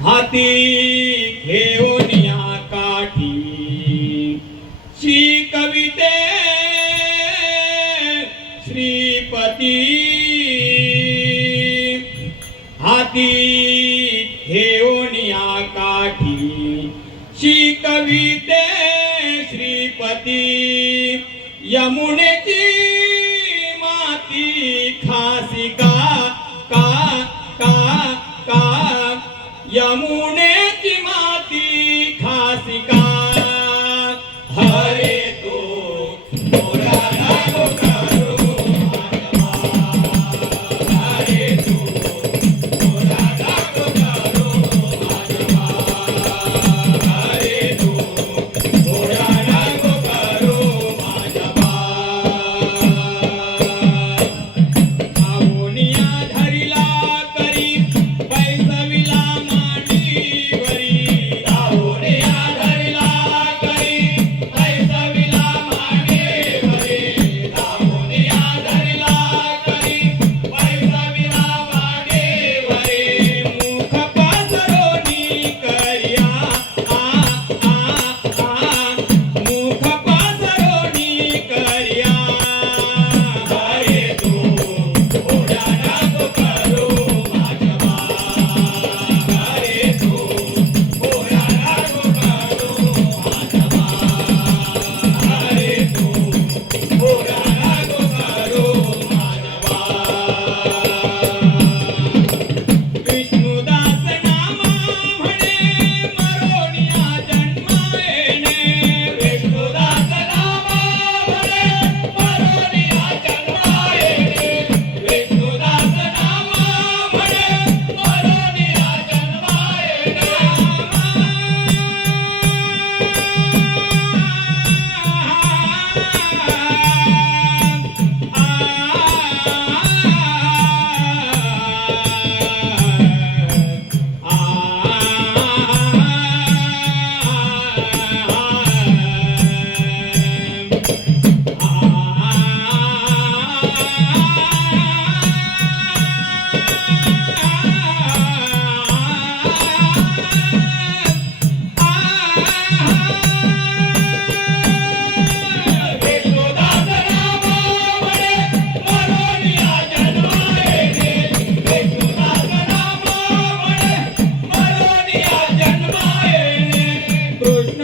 हाथी घेऊन या काठी. श्री कविते, श्रीपती. हाती घेऊन या काठी. श्री कविते यमुने की माती खासिका का का पुण्याची माती खासिका कृष्ण